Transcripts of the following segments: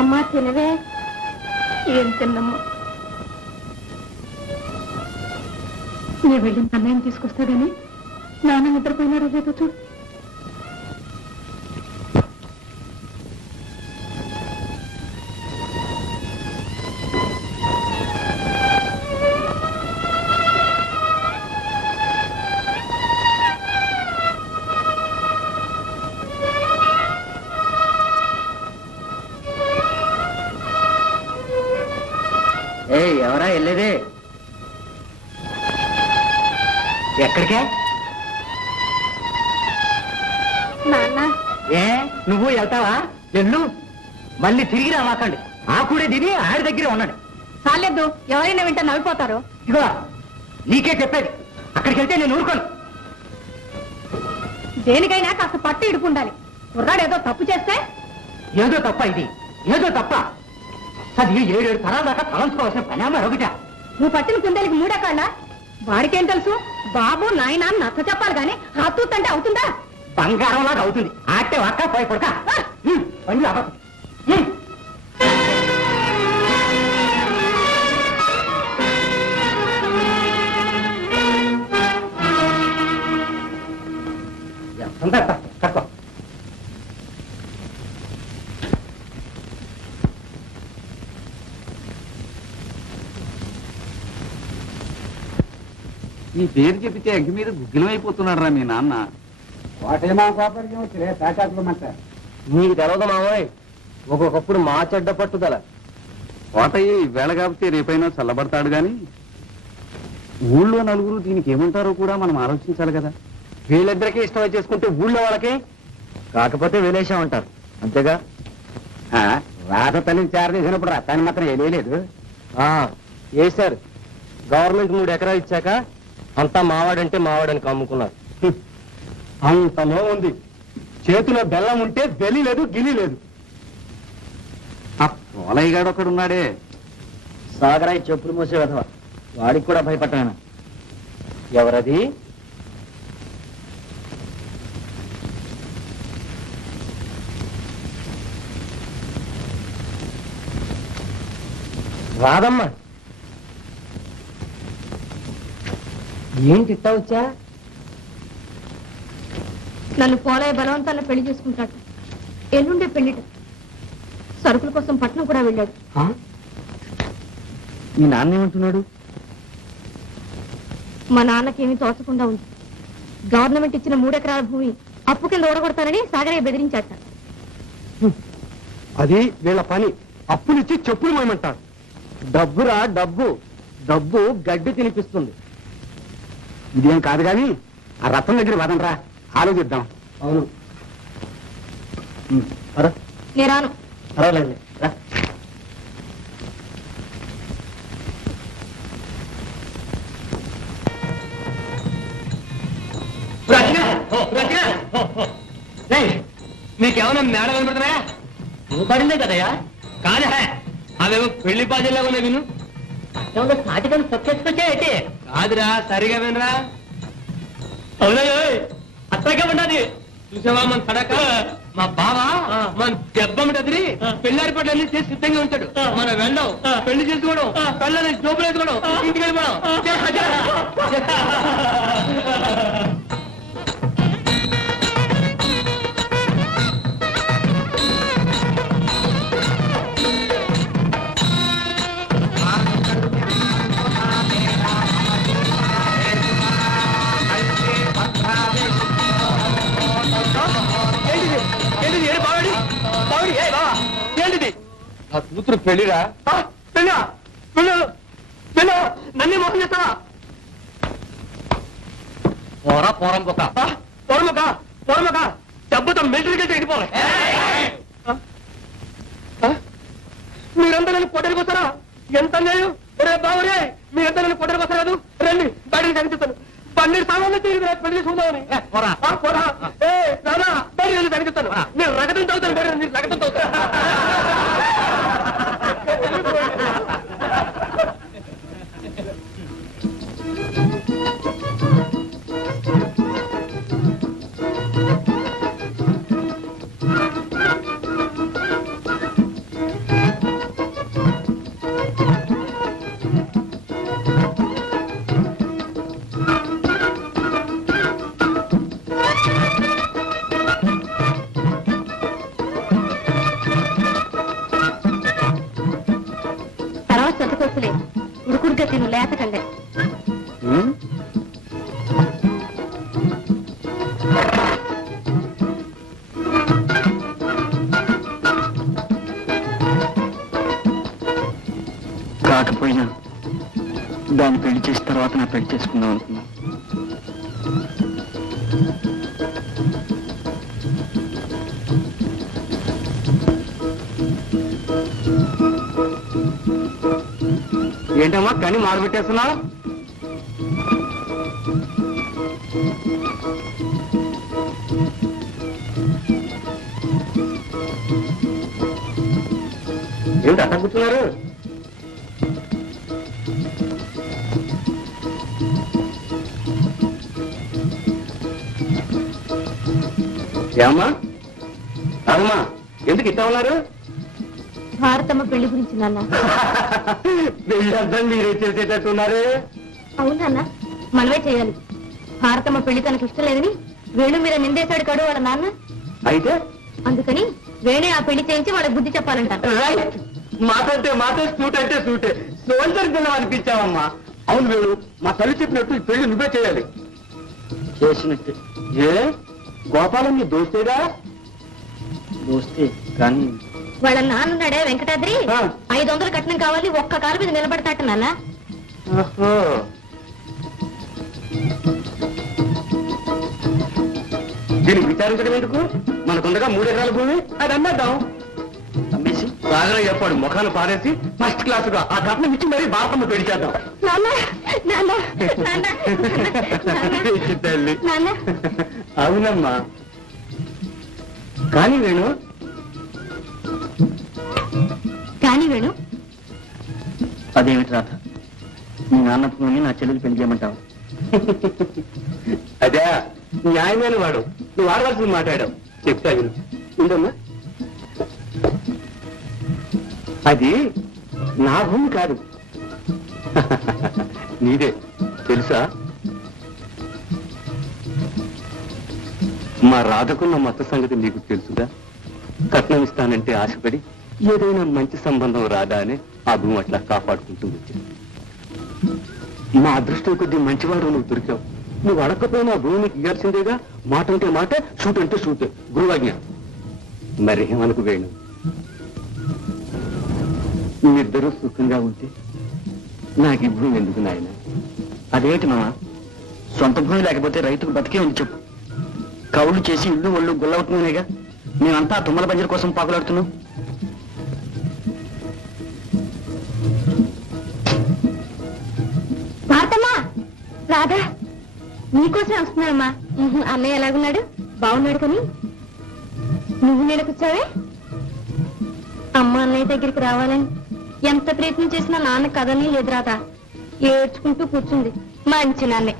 అమ్మా తినవే. ఏం తిన్నమ్మా? నేను వెళ్ళి అన్నయ్యం తీసుకొస్తాడని నాన్న నిద్రపోయినారో లేదో చూడు. ఎవరా వెళ్ళేదే? ఎక్కడికే? నాన్న ఏ నువ్వు వెళ్తావా? వెళ్ళు, మళ్ళీ తిరిగి రామాకండి. ఆ కూడా తిని ఆడి దగ్గరే ఉన్నాడు. చాలేదు, ఎవరైనా వింటే నవ్విపోతారు. ఇగో నీకే చెప్పేది, అక్కడికి వెళ్తే నేను ఊరుకోను. దేనికైనా కాస్త పట్టు ఇడుకుండాలి. కుర్రాడు ఏదో తప్పు చేస్తే. ఏదో తప్ప ఇది, ఏదో తప్ప. అది 7 తరాల దాకా తలంచుకోవాల్సిన పని మరొకట. నువ్వు పట్టిన కుందేలికి 3 కాళ్ళ. వాడికేం తెలుసు? బాబు నాయన నచ్చ చెప్పాలి గాని హత్తుంటే అవుతుందా? బంగారం లాగా అవుతుంది. ఆటే వాక్క పోయి పడక పని లాభం. కట్టుకో. నీ పేరు చెబితే అగ్గి మీద గుగ్గిలం అయిపోతున్నాడు రా మీ నాన్న. వాటేమో కోపరికం వచ్చిరే తాటాకులమంట. నీకు తెలవదు మామయ్య, ఒక్కొక్కప్పుడు మా చెడ్డ పట్టుదల. కోటయ్య ఈవేళ కాబట్టి రేపైనా చల్లబడతాడు గాని ఊళ్ళో నలుగురు దీనికి ఏమంటారో కూడా మనం ఆలోచించాలి కదా. వీళ్ళిద్దరికీ ఇష్టమై చేసుకుంటే ఊళ్ళో వాళ్ళకి కాకపోతే విలేషం అంటారు, అంతేగా. రాత తల్లిని చేరదీసినప్పుడు రథాన్ని మాత్రం వేయలేదు. వేశారు. గవర్నమెంట్ 3 ఎకరాలు ఇచ్చాక అంతా మావాడంటే మావాడని కమ్ముకున్నారు. అంతలో ఉంది. చేతిలో బెల్లం ఉంటే బెలి లేదు, గిలి లేదు. ఆ పోలయ్య గాడు ఒకడున్నాడే, సాగరాయి చెప్పులు మోసే విధవ, వాడికి కూడా భయపడ్డాను. ఎవరది? రాదమ్మా. ఏంటి ఇట్టా వచ్చా? నన్ను పోలయ్య బలవంతాన్ని పెళ్లి చేసుకుంటాడు. ఎల్లుండే పెళ్లిట. సరుకుల కోసం పట్నం కూడా వెళ్ళాడు. మీ నాన్న ఏమంటున్నాడు? మా నాన్నకేమీ తోచకుండా ఉంది. గవర్నమెంట్ ఇచ్చిన 3 ఎకరాల భూమి అప్పు కింద ఓడగొడతానని సాగరయ్య బెదిరించాట. అది వీళ్ళ పని. అప్పులిచ్చి చెప్పులు మోయమంటారు. డబ్బురా డబ్బు. డబ్బు గడ్డి తినిపిస్తుంది. ఇదేం కాదు కానీ ఆ రథం దగ్గర వదంరా, ఆలోచిద్దాం. అవును. నేను రాను. పర్వాలేదు. మీకేమన్నా మేడ కనబడుతున్నాయా? నువ్వు పడిందే కదయ్యా. కాదే, అవేమో పెళ్లి బాధ్యలా ఉన్నాయి. విను, తాటికలు తొక్కేసుకొచ్చాయి. కాదురా, సరిగా వినరా. అవునా అత్తగా ఉన్నది. చూసావా మన సడక? మా బావ మన దెబ్బమిటదిరి పెళ్లారి పట్లన్నీ చేసి సిద్ధంగా ఉంటాడు. మనం వెళ్ళాం, పెళ్లి చేసుకోవడం, పెళ్ళని జోబులు వేసుకోవడం, ఇంటికి వెళ్ళిపోవడం. ఏంటిది? నా కూతురు పెళ్లిరా. పెళ్ళా? పెళ్ళా? నన్నే మోసం చేస్తావా? పోరా పోరం పొక్క. పొరమక డబ్బుతో మిలిటరీకి వెళ్ళిపోవాలి. మీరంతా నన్ను కొట్టడానికి వస్తారా? ఎంత అన్యాయం! రే బాబురే, మీరంతా నన్ను కొట్టడానికి వస్తారు కాదు. రండి, బయటకు కనిపిస్తాను. 12 సామాన్లు తీరు పెళ్లి చూద్దామని. బయట కనిపిస్తాను. నేను రగతం చదువుతాను. బయట మీరు రగతం చదువుతాను. ఉడుకుడుగా తిను లేతకండే. కాకపోయినా దాన్ని పెళ్లి చేసిన తర్వాత నా పెళ్లి చేసుకుందాం అనుకున్నా. ఏంటమ్మా కని మాడబెట్టేస్తున్నావు? ఏమిటి అట్ట కూర్చున్నారు? ఏమమ్మా రాదమ్మా ఎందుకు ఇట్లా ఉన్నారు? భారతమ్మ పెళ్లి గురించి నాన్న. పెళ్లి అర్థం మీరే చేసేటట్టున్నారు. అవును నాన్న, మనమే చేయాలి. భారతమ్మ పెళ్లి తనకు ఇష్టం లేదని వేణు మీద నిందేశాడు కాడు వాళ్ళ నాన్న. అయితే అందుకని వేణే ఆ పెళ్లి చేయించి వాళ్ళకి బుద్ధి చెప్పాలంట. రైట్. మాటంటే మాట, సూట్ అంటే సూటే. సోల్జర్ పిల్లలు అనిపించావమ్మా. అవును వేణు, మా తల్లి చెప్పినట్టు ఈ పెళ్లి నువ్వే చేయాలి. చేసినట్టే. ఏ గోపాలం నీ దోస్తేగా? దోస్తే కానీ వాళ్ళ నాన్నున్నాడే వెంకటాద్రి, ఆ. 500 కట్నం కావాలి, ఒక్క కాలు మీద నిలబడతాట నాన్న. దీన్ని విచారించడం ఎందుకు? మనకుండగా 3 ఎకరాల భూమి, అది అమ్మేద్దాం. అమ్మేసి బాగా చెప్పాడు ముఖాన్ని పారేసి ఫస్ట్ క్లాసుగా ఆ కట్నం ఇచ్చి మరీ భారతమ్మ పెళ్లి చేద్దాం. నాన్న, నాన్న, నాన్న, నాన్న, తల్లి. నాన్న. అవునమ్మా. కానీ వేణు, కానీ వేణు, అదేమిటి రాత నీ నాన్నని నా చెల్లెలు పెళ్లి చేయమంటావు? అదే న్యాయమైన వాడు, నువ్వు ఆడవలసింది మాట్లాడావు. చెప్తా విను. ఉందమ్మా, అది నా భూమి కాదు, నీదే. తెలుసా, మా రాధకున్న మత సంగతి నీకు తెలుసుగా. కట్నం ఇస్తానంటే ఆశపడి ఏదైనా మంచి సంబంధం రాదా అని ఆ భూమి అట్లా కాపాడుకుంటూ వచ్చింది. మా అదృష్టం కొద్దీ మంచివాడు నువ్వు దొరికావు. నువ్వు అడగకపోయినా ఆ భూమి నీకు ఇవ్వాల్సిందేగా. మాట అంటే మాట, షూట్ అంటే షూట్. గురువాజ్ఞ. మరి ఏమనుకు వేణు, మీరిద్దరూ సుఖంగా ఉంటే నాకు ఈ భూమి ఎందుకు నాయన? అదేంటి మామ, సొంత భూమి లేకపోతే రైతుకు బతికే ఉంది చెప్పు. కౌలు చేసి ఇల్లు ఒళ్ళు గుల్లవుతున్నాయిగా. మేమంతా తుమ్మల బంజరు కోసం పాకులాడుతున్నాం. భారతమ్మా, రాధా నీకోసం వస్తున్నానమ్మా. అన్నయ్య ఎలాగున్నాడు? బాగున్నాడు. కానీ నువ్వు నేను కూర్చోవే. అమ్మ అన్నయ్య దగ్గరికి రావాలని ఎంత ప్రయత్నం చేసినా నాన్న కదని లేదు రాధా. ఏడ్చుకుంటూ కూర్చుంది. మంచి నాన్నే.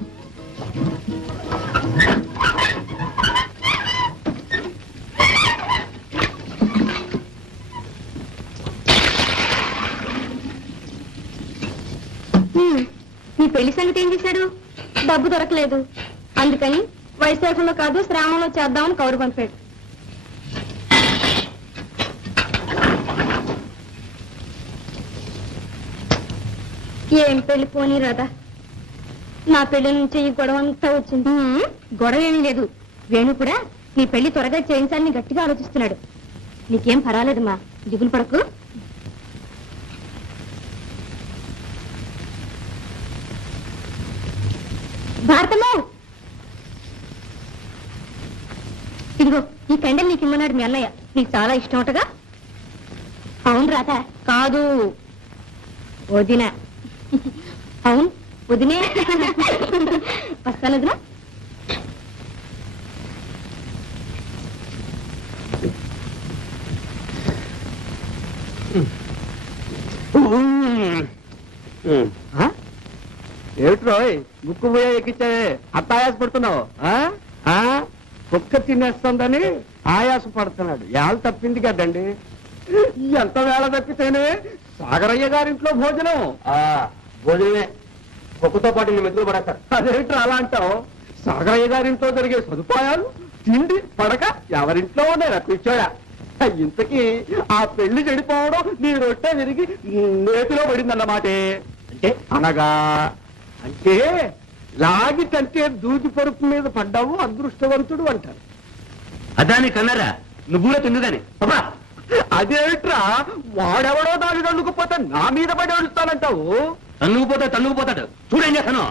నీ పెళ్లి సంగతి ఏం చేశాడు? డబ్బు దొరకలేదు. అందుకని వైశాఖంలో కాదు శ్రావణంలో చేద్దామని కౌరు పంపాడు. ఏం పెళ్లి పోనీ రాదా. నా పెళ్లి నుంచి ఈ గొడవ అంతా వచ్చింది. గొడవ ఏమీ లేదు. వేణు కూడా నీ పెళ్లి త్వరగా చేయించాలని గట్టిగా ఆలోచిస్తున్నాడు. నీకేం పర్వాలేదమ్మా, దిగులు పడకు. భారతమ్మా, ఇదిగో ఈ కండెలు నీకు ఇమ్మన్నాడు మీ అన్నయ్య. నీకు చాలా ఇష్టం ఉంటగా. అవును రాధా. కాదు వదిన. అవును వదినే. వస్తాను వదినా. ఏమిట్రోయ్ ముక్కు పోయా ఎక్కించావే, అట్ట ఆయాసపడుతున్నావు? కుక్క తినేస్తుందని ఆయాసపడుతున్నాడు. ఏళ్ళ తప్పింది కదండి. ఎంత వేళ తప్పితేనే సాగరయ్య గారింట్లో భోజనం. భోజనమే, కుక్కతో పాటు నీ మెతులు పడతారు. అదేమిట్రా అలా అంటావు? సాగరయ్య గారింట్లో జరిగే సదుపాయాలు, తిండి పడక ఎవరింట్లో ఉన్నాయి కూర్చోయా. ఇంతకీ ఆ పెళ్లి చెడిపోవడం నీ రొట్టె విరిగి నేతిలో పడిందన్నమాటే. అంటే అనగా అంటే లాగిటంటే దూది పరుపు మీద పడ్డావు అదృష్టవంతుడు అంటారు. అదాని కన్నారా నువ్వు కూడా తిందుగాని అబ్బా అదేమిట్రా వాడెవడో దాని తన్నుకుపోతే నా మీద పడి అడుస్తానంటావు. తన్నుకుపోతాడు చూడేం చేస్తాను.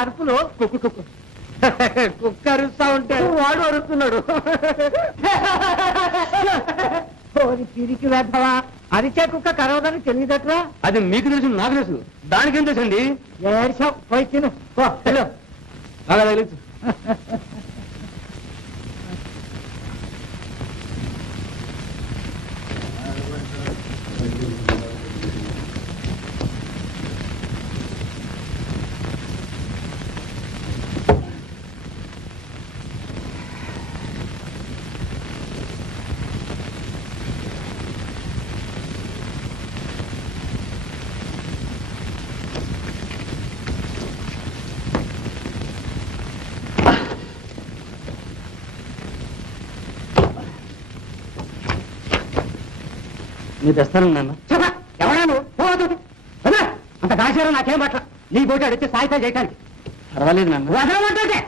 అరుపులు కుక్క అరుస్తా ఉంటే వాడు అరుస్తున్నాడు. తిరిగి వేద్దావా అరిచే కుక్క కరవదని తెలియదట్రా. అది మీకు తెలుసు నాకు తెలుసు దానికేం తెలుసండి. ఏడ్చావు పోయి తిను హలో బాగా తెలుసు. మీరు తెస్తాను నాన్న. ఎవడాను అంత కాశారు నాకేం పట్ల నీ పోటీ అడిగితే సాయితా చేయటానికి పర్వాలేదు నాన్న. వదలమంటే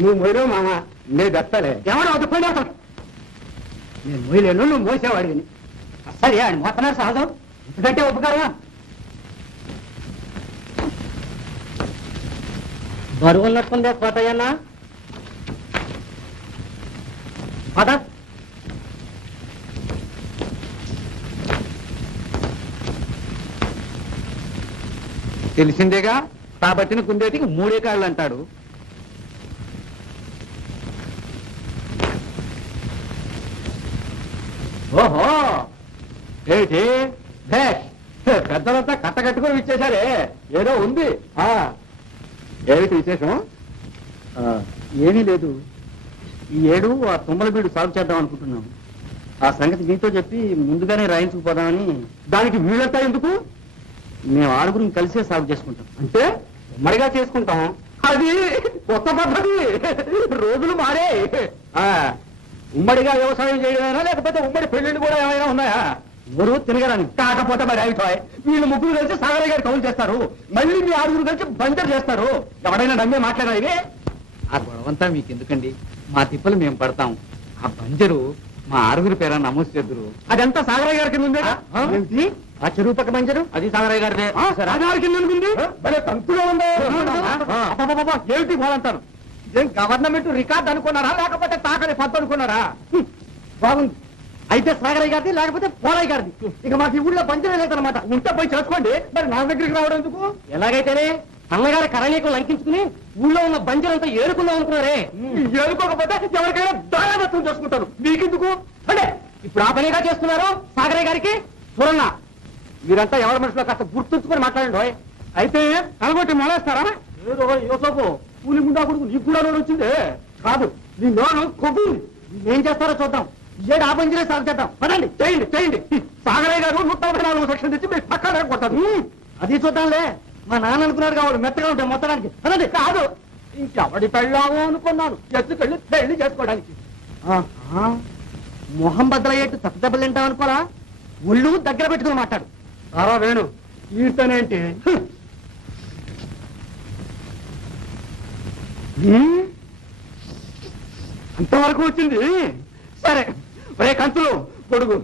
నువ్వు మొయ్యలేవు మామ నేను తెస్తాలే. ఎవడో అది పోయి నేను మొయ్యలేను నువ్వు మోసేవాడిని. సరే ఆయన మోస్తున్నారు సహజం ఎందుకంటే ఉపకారమా. బరువు ఉన్నట్టుందే కోటయ్యన్నా పద. తెలిసిందేగా కాబట్టిన కుందేటికి 3 కాళ్ళు అంటాడు. ఓహో ఏంటి పెద్దలంతా కట్టకట్టుకుని ఇచ్చేశారే ఏదో ఉంది. ఏమిటి విశేషం? ఏమీ లేదు. ఈ ఏడు ఆ తుమ్మలబీడు సాగు చేద్దాం అనుకుంటున్నాం. ఆ సంగతి మీతో చెప్పి ముందుగానే రాయించుకుపోదామని. దానికి వీళ్ళంతా ఎందుకు? మేము 6 కలిసే సాగు చేసుకుంటాం. అంటే ఉమ్మడిగా చేసుకుంటాం. అది కొత్త పద్ధతి. రోజులు మారే. ఉమ్మడిగా వ్యవసాయం చేయడమేనా లేకపోతే ఉమ్మడి పెళ్లిళ్ళు కూడా ఏమైనా ఉన్నాయా? ఊరు తిరగరాని కాకపోతే మరి అయిపోయి వీళ్ళు 3 కలిసి సాగరయ్య గారు కౌలు చేస్తారు. మళ్ళీ మీ 6 కలిసి బంజర్ చేస్తారు. ఎవడైనా నమ్మే మాట్లాడారు ఇవి? ఆ గొడవంతా మీకు ఎందుకండి? మా తిప్పలు మేము పడతాం. ఆ బంజరు మా 6 పేర నమోదు చేద్దరు. అదంతా సాగరయ్య గారి కింద ఉందే. ఏమిటి? ఆ చెరువు పక్క బంజరు అది సాగరయ్య గారిదే. రాజావారి కింద ఉంది. భలే తంతుగా ఉందో. అబ్బబ్బబ్బబ్బ, ఏమిటి పోలంటారు? ఇదేం గవర్నమెంట్ రికార్డ్ అనుకున్నారా లేకపోతే తాకని పద్దు అనుకున్నారా? బాగుంది. అయితే సాగరయ్య గారిది లేకపోతే పోలయ్య గారిది. ఇక మాకు ఈ ఊళ్ళో పంచమే లేదనమాట. ఉంటే పోయి చేసుకోండి. మరి నా దగ్గరికి రావడం ఎందుకు? ఎలాగైతేనే అన్నగారి కరణీకం లంకించుకుని ఊళ్ళో ఉన్న బంజరంతా ఏరుకుందాం అనుకున్నారే. ఏరుకోకపోతే ఎవరికైనా దానదత్తం చేసుకుంటారు. మీకెందుకు? అంటే ఇప్పుడు ఆ పనిగా చేస్తున్నారు సాగరయ్య గారికి. చూడన్నా మీరంతా ఎవరి మనుషులో కాస్త గుర్తుంచుకొని మాట్లాడండి. అయితే కలగొట్టి మొలేస్తారా? ఏదో యోసోపు కూలి గుండా కొడుకు నీకు కూడా నోరు వచ్చిందే. కాదు నీ నోరు కొవ్వు. ఏం చేస్తారో చూద్దాం. ఏడు ఆ బంజరే సాగు చేద్దాం. పదండి చేయండి చేయండి. సాగరయ్య గారు 144 సెక్షన్ తెచ్చి మీరు పక్కన కొట్టారు. అది చూద్దాంలే. మా నాన్న అనుకున్నాడు కావాలి మెత్తగా ఉంటాయి మొత్తడానికి. పదండి. కాదు ఇంకెవడి పెళ్ళాము అనుకున్నాను. ఎత్తుకెళ్ళి పెళ్లి చేసుకోవడానికి. మొహం బద్దలయ్యేట్టు తప్పదెబ్బలు తింటాం అనుకోరా? ఒళ్ళు దగ్గర పెట్టుకుని మాట్లాడు. సారా వేణు ఈతనేంటి? అంతవరకు వచ్చింది. సరే ఒరే కంతులు కొడుకు